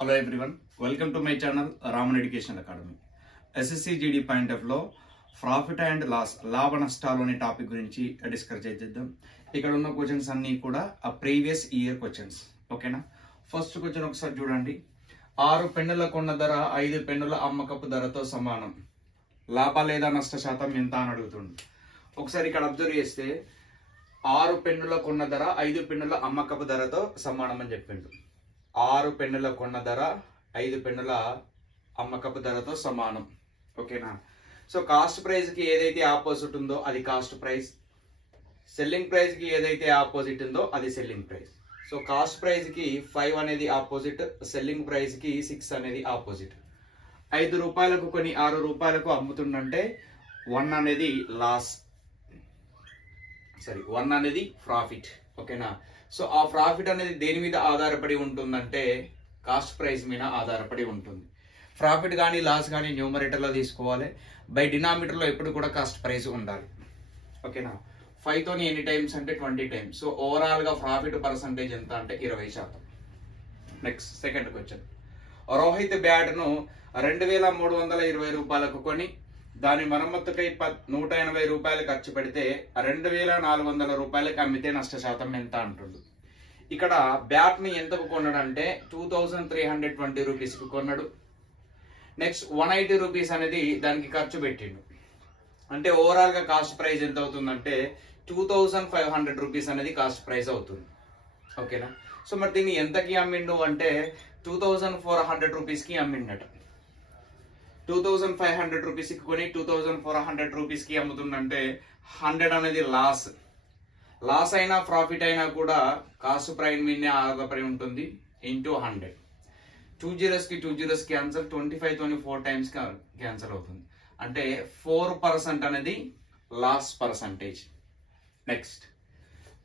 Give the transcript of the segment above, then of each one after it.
Hello everyone, welcome to my channel Raman Educational Academy. SSC GD point of law, profit and loss, లాభ నష్టాలు అనే topic గురించి discuss చేద్దాం. ఇక్కడ ఉన్న క్వశ్చన్స్ అన్ని కూడా ఆ ప్రీవియస్ ఇయర్ క్వశ్చన్స్. ఓకేనా? ఫస్ట్ క్వశ్చన్ ఒకసారి చూడండి. 6 పెన్నుల కొన్న ధర 5 పెన్నుల అమ్మకపు ధరతో సమానం. లాభ లేదా నష్ట శాతం ఎంత అని అడుగుతుంది. ఒకసారి ఇక్కడ అబ్జర్వ్ చేస్తే 6 పెన్నుల కొన్న ధర 5 పెన్నుల అమ్మకపు ధరతో సమానం అని చెప్పిండు. 6 పెన్నుల కొన్న ధర 5 పెన్నుల అమ్మకపు ధరతో సమానం. ఓకేనా? సో కాస్ట్ ప్రైస్ కి ఏదైతే ఆపోజిట్ ఉందో అది కాస్ట్ ప్రైస్, సెల్లింగ్ ప్రైస్ కి ఏదైతే ఆపోజిట్ ఉందో అది selling price. So cost price కి 5 అనేది ఆపోజిట్, సెల్లింగ్ ప్రైస్ కి 6 అనేది ఆపోజిట్. 5 రూపాయలకు కొని 6 రూపాయలకు అమ్ముతుందంటే 1 అనేది లాస్, 1 అనేది ప్రాఫిట్. ఓకేనా? సో ఆ ప్రాఫిట్ అనేది దేని మీద ఆధారపడి ఉంటుందంటే కాస్ట్ ప్రైస్ మీద ఆధారపడి ఉంటుంది. ప్రాఫిట్ కానీ లాస్ కానీ న్యూమరేటర్లో తీసుకోవాలి, బై డినామినేటర్లో ఎప్పుడు కూడా కాస్ట్ ప్రైస్ ఉండాలి. ఓకేనా? 5 తోని ఎన్ని టైమ్స్ అంటే 20 టైమ్స్. సో ఓవరాల్ గా ప్రాఫిట్ పర్సంటేజ్ ఎంత అంటే 20%. Next second question. Rohit bat ను 2320 రూపాయలకు కొని దాని మరమ్మతుకై 180 రూపాయలు ఖర్చు పెడితే 2400 రూపాయలకి అమ్మితే నష్ట శాతం ఎంత అంటుండు. ఇక్కడ బ్యాట్ ని ఎంతకు కొన్నాడు అంటే 2320 రూపీస్ కి కొన్నాడు. నెక్స్ట్ 180 రూపీస్ అనేది దానికి ఖర్చు పెట్టిండు. అంటే ఓవరాల్ గా కాస్ట్ ప్రైస్ ఎంత అవుతుందంటే 2500 రూపీస్ అనేది కాస్ట్ ప్రైస్ అవుతుంది. ఓకేనా? సో మరి దీన్ని ఎంతకి అమ్మిండు అంటే 2400 రూపీస్ కి అమ్మిండట. 2500 రూపీస్ కి కొని 2400 రూపీస్ కి అమ్ముతుందంటే 100 అనేది లాస్ అయినా ప్రాఫిట్ అయినా కూడా కాస్ట్ ప్రైస్ మీదనే ఆధారపడి ఉంటుంది. ఇంటూ 100. 2 zeros కి 2 zeros క్యాన్సల్, 25 తోని 4 టైమ్స్ క్యాన్సల్ అవుతుంది. అంటే 4% అనేది లాస్ పర్సంటేజ్. నెక్స్ట్,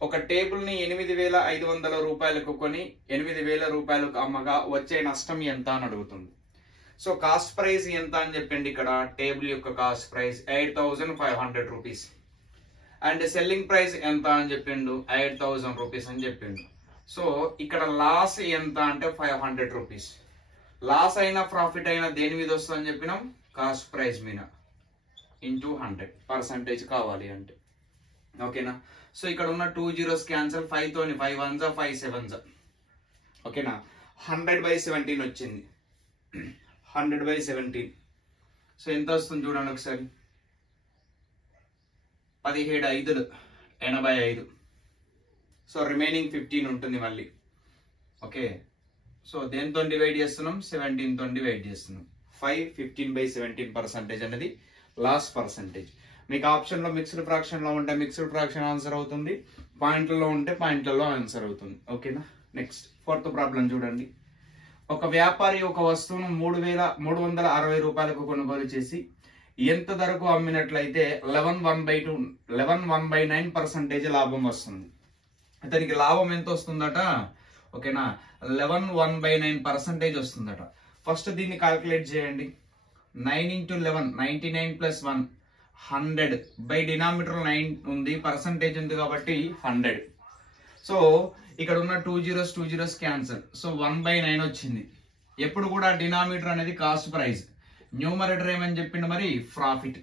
ఒక టేబుల్ ని 8500 రూపాయలకు కొని 8000 రూపాయలకు అమ్మగా వచ్చే నష్టం ఎంత అని అడుగుతుంది. సో కాస్ట్ ప్రైస్ ఎంత అని చెప్పండి. ఇక్కడ టేబుల్ యొక్క cost price 8500 rupees and selling price ఎంత అని చెప్పిండు 8000 రూపీస్ అని చెప్పిండు. సో ఇక్కడ లాస్ ఎంత అంటే 500 రూపీస్. లాస్ అయినా ప్రాఫిట్ అయినా దేని మీద వస్తుందని చెప్పినాం, కాస్ట్ ప్రైస్ మీద. ఇంటూ 100 పర్సంటేజ్ కావాలి అంటే. ఓకేనా? సో ఇక్కడ ఉన్న 2 zeros క్యాన్సల్, 5 తోని 5 1s 5 7s. ఓకేనా? 100/17 వచ్చింది. 100/17. సో ఎంత వస్తుంది చూడండి ఒకసారి. 17 5లు 85. సో రిమైనింగ్ 15 ఉంటుంది మళ్ళీ. ఓకే, సో దేంతో డివైడ్ చేస్తున్నాం, 17 తో డివైడ్ చేస్తున్నాం. 5 15/17 పర్సంటేజ్ అనేది లాస్ పర్సంటేజ్. మీకు ఆప్షన్ లో మిక్స్డ్ ఫ్రాక్షన్ లో ఉంటే మిక్స్డ్ ఫ్రాక్షన్ ఆన్సర్ అవుతుంది, పాయింట్లలో ఉంటే పాయింట్లలో ఆన్సర్ అవుతుంది. ఓకేనా? నెక్స్ట్ ఫోర్త్ ప్రాబ్లం చూడండి. ఒక వ్యాపారి ఒక వస్తువును 3360 రూపాయలకు కొనుగోలు చేసి ఎంత ధరకు అమ్మినట్లయితే 11/9% లాభం వస్తుంది. అతనికి లాభం ఎంత వస్తుందట? ఓకేనా? 11/9% వస్తుందట. ఫస్ట్ దీన్ని క్యాల్కులేట్ చేయండి. 9 × 11 99 + 1 100. బై డినామినేటర్ 9 ఉంది, పర్సంటేజ్ ఉంది కాబట్టి 100. సో ఇక్కడ ఉన్న 2 zeros క్యాన్సల్. సో 1/9 వచ్చింది. ఎప్పుడు కూడా డినామినేటర్ అనేది కాస్ట్ ప్రైస్, న్యూమరేటర్ ఏమని చెప్పిండు మరి ప్రాఫిట్.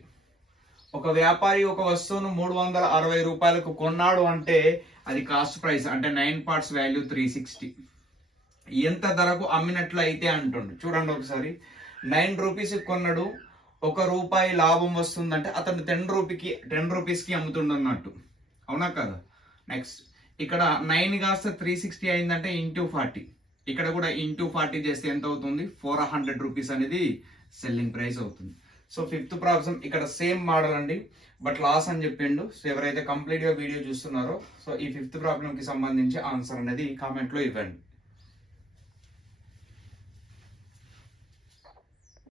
ఒక వ్యాపారి ఒక వస్తువును 360 రూపాయలకు కొన్నాడు అంటే అది కాస్ట్ ప్రైస్, అంటే 9 parts వాల్యూ 360. ఎంత ధరకు అమ్మినట్లు అయితే అంటుండు. చూడండి ఒకసారి. 9 రూపీస్ కొన్నాడు, ₹1 లాభం వస్తుందంటే అతను 10 రూపీస్కి అమ్ముతుండన్నట్టు. అవునా కదా? నెక్స్ట్ ఇక్కడ 9 కాస్త 360 అయిందంటే ఇంటూ 40. ఇక్కడ కూడా ఇంటూ 40 చేస్తే ఎంత అవుతుంది, 400 రూపీస్ అనేది సెల్లింగ్ ప్రైస్ అవుతుంది. సో 5th ప్రాబ్లం ఇక్కడ సేమ్ మోడల్ అండి, బట్ లాస్ అని చెప్పిండు. సో ఎవరైతే కంప్లీట్ గా వీడియో చూస్తున్నారో సో ఈ 5th ప్రాబ్లం కి సంబంధించి ఆన్సర్ అనేది కామెంట్ లో ఇవ్వండి.